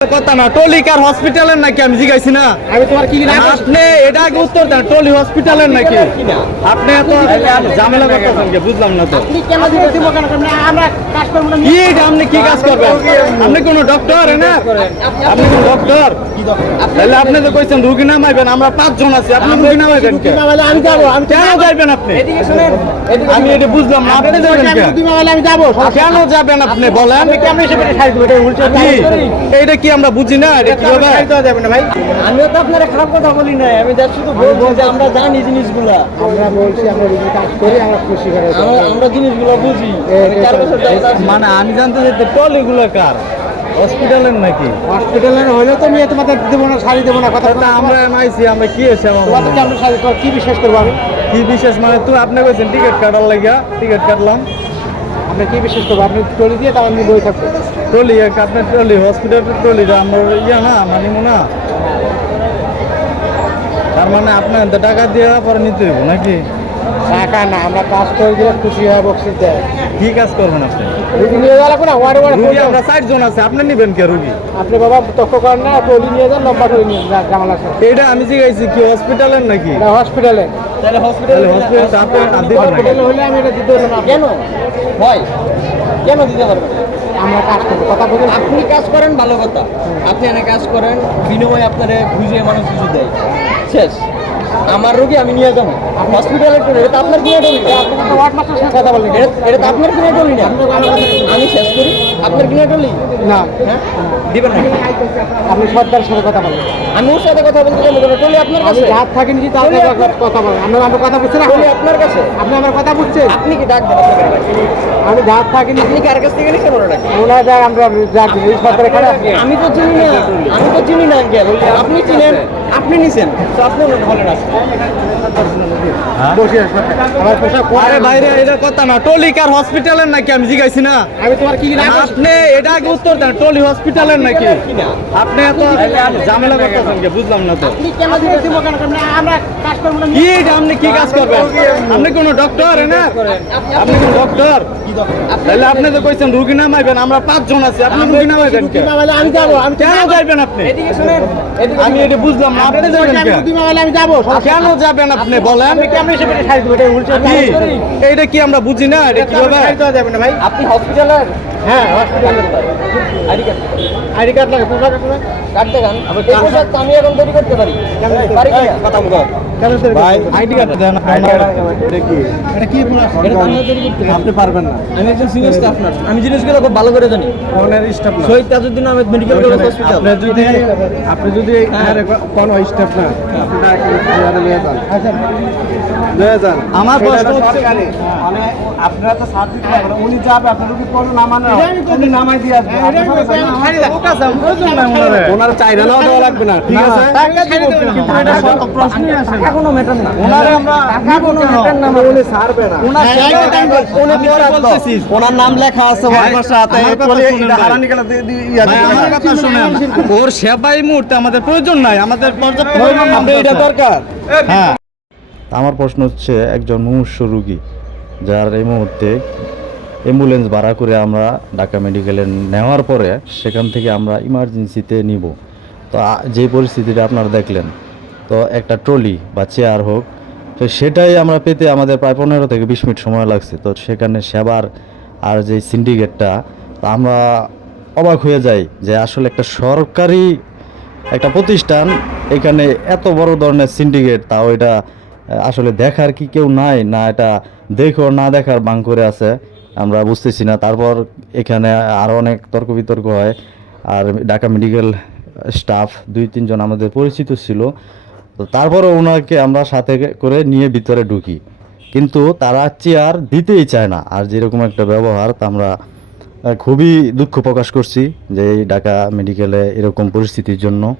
কথা না টলিকার হসপিটালের নাকি? আমি জিজ্ঞাসি না। আমি তোমার কি না আপনি এটা আগে উত্তর দেন টলি হসপিটালের নাকি? আপনি এত ঝামেলা করতেছেন বুঝলাম না তো। কেন কি আপনি কি কাজ করবেন? আপনি ডক্টর না? আপনি কোন ডক্টর তাহলে আপনি তো কইছেন রুগী নামাইবেন আমরা পাঁচজন আছি আপনি রুগী নামাইবেন আমি যাব আমি কেন যাইবেন আপনি? এদিকে শুনেন। আমি এটা বুঝলাম না আপনি যাবেন আমি যাব। কেন যাবেন আপনি? বলেন। আপনি কেমনে এসে পেটে সাইড দেবেন উল্টো কি? আমরা বুঝি না? এটা কি হবে যাবে না ভাই। আমিও তো আপনারা খারাপ কথা বলি নাই। আমি যা শুধু বলব যে আমরা জানি জিনিসগুলা। আমরা বলছি আমরা কাজ করি আমরা খুশি করে আমরা জিনিসগুলো বুঝি। আমি। মানে আমি জানতে চাইতে টলিগুলো কার? হসপিটালের নাকি? হসপিটালে হলে তো মেয়ে তোমাদের দেবো না শাড়ি দেবো না কথা আমরা আইছি আমরা কি এসে তোমাদের কি আমরা শাড়ি কি বিশ্বাস করব আমি? কি বিশেষ মানে তুই আপনি কইছেন টিকিট কাটার লাগিয়া টিকিট কাটলাম। আপনি কি বিশ্বাস করব? আপনি টলি দিয়ে তার আমি বই থাকব। এক আপনার টলি হসপিটাল টলিটা আমার ইয়া না মানিব না তার মানে আপনার টাকা দিয়ে পরে নিতে হইব নাকি? টাকা না আমরা কাজ করে দিলে খুশি হয় বক্সিস দেয়। কি কাজ করবেন আপনি? রুগী নিয়ে যাওয়া লাগবে না ওয়ার্ড রুগী ওয়ার্ড আমরা ষাট জন আছে আপনি নিবেন কে রুগী? আপনি বাবা তক্ক করেন না টলি নিয়ে যান লম্বা টলি নিয়ে যান জামাল আছে। এইটা আমি জিজ্ঞাসি কি হসপিটালের নাকি? এটা হসপিটালে তাহলে হসপিটালে হসপিটাল আপনি? হসপিটালে হলে আমি এটা দিতে হলাম কেন? হয়। কেন দিতে পারবেন? না? আমরা কাজ করব কথা বলে আপনি কাজ করেন ভালো কথা। আপনি এনে কাজ করেন বিনিময়ে আপনারে বুঝিয়ে মানুষ কিছু দেয়। শেষ। আমার রোগী আমি নিয়ে যাব। হসপিটালে এটা আপনার কিনে ডলি সাথে কথা বললেন এটা তো আপনার কিনে ডলি না। আমি শেষ করি। আপনার কিনে ডলি না। হ্যাঁ? দিবেন না আপনি সর্দার সাথে কথা বলেন। আমি ওর সাথে কথা বলতে কেন টলি আপনার কাছে। হাত থাকি নিচ্ছি তার কথা বলেন। আমরা আমার কথা বুঝছেন টলি আপনার কাছে। আপনি আমার কথা বুঝছেন আপনি কি ডাক ডাক? আমি হাত থাকি আপনি কার কাছ থেকে নিছেন ওরা ডাক ওনার যা আমরা যা সরকার আমি তো চিনি না। আমি তো চিনি না আঙ্কেল। আপনি চিনেন? আপনি নিছেন? তো আপনি বলেন আরে এটা কথা না। টলিকার হসপিটালের নাকি? আমি জিজ্ঞাসি না। আমি তোমার কি আপনি এটা আগে উত্তর দেন। টলি হসপিটালের নাকি? আপনি এত ঝামেলা করতেছেন কি? বুঝলাম না তো। আপনি কি এটা? আপনি কি কাজ করবেন? আপনি কোন ডক্টর না আপনি কোন ডক্টর তাহলে আপনি তো কইছেন রুগী নামাইবেন আমরা পাঁচজন আছি আপনি রুগী নামাইবেন কেন যাইবেন আপনি? আমি এটা বুঝলাম না আপনি যাবেন কে দিমাওয়ালে আমি যাব। কেন যাবেন আপনি বলেন? উল্টো কি? এইটা কি আমরা বুঝি না? এটা কি হবে সাইড দেওয়া যাবে না ভাই। আপনি হসপিটালের হ্যাঁ হসপিটালে আইডি কার্ড। আইডি কার্ড লাগে পোশাক আছে? না? কাটতে পোশাক তো আমি এখন তৈরি করতে পারি। পারি কি কথা বলো কেন আইডি কার্ড দেন এটা কি আপনি পারবেন না। আমি একজন সিনিয়র স্টাফ নার্স আমি জিনিসগুলো খুব ভালো করে জানি। কোনের স্টাফ না। Shahid Tajuddin Ahmed medical college hospital আপনি যদি আপনি যদি কোন স্টাফ না নিয়ে যান। আচ্ছা। আমার প্রশ্ন হচ্ছে মানে আপনারা তো পাবেন উনি যাবে আপনার যদি কোনো না মানে নাই ওনারে। ওনার চাইরা নাও দেওয়া লাগবে না ঠিক আছে। এখনও না ওনারে আমরা? উনি ছাড়বে না। নাম লেখা আছে ওনার সাথে ইয়া। ওর সেবা এই মুহূর্তে আমাদের প্রয়োজন নাই আমাদের পর্যাপ্ত এটা দরকার। হ্যাঁ। আমার প্রশ্ন হচ্ছে একজন মুমূর্ষ রুগী যার এই মুহূর্তে অ্যাম্বুলেন্স ভাড়া করে আমরা ঢাকা মেডিকেলে নেওয়ার পরে সেখান থেকে আমরা ইমার্জেন্সিতে নিব। তো যে পরিস্থিতিটা আপনারা দেখলেন, তো একটা ট্রলি বা চেয়ার হোক, তো সেটাই আমরা পেতে আমাদের প্রায় পনেরো থেকে বিশ মিনিট সময় লাগছে। তো সেখানে সেবার আর যে সিন্ডিকেটটা আমরা অবাক হয়ে যাই যে আসলে একটা সরকারি একটা প্রতিষ্ঠান, এখানে এত বড় ধরনের সিন্ডিকেট তাও এটা আসলে দেখার কি কেউ নাই, না এটা দেখো না দেখার বাং করে আছে। আমরা বুঝতেছি না। তারপর এখানে আরও অনেক তর্ক বিতর্ক হয়। আর ঢাকা মেডিকেল স্টাফ দুই, তিনজন আমাদের পরিচিত ছিল। তো তারপরে ওনাকে আমরা সাথে করে নিয়ে ভিতরে ঢুকি। কিন্তু তারা চেয়ার দিতেই চায় না। আর যেরকম একটা ব্যবহার, তা আমরা খুবই দুঃখ প্রকাশ করছি যে এই ঢাকা মেডিকেলে এরকম পরিস্থিতির জন্য।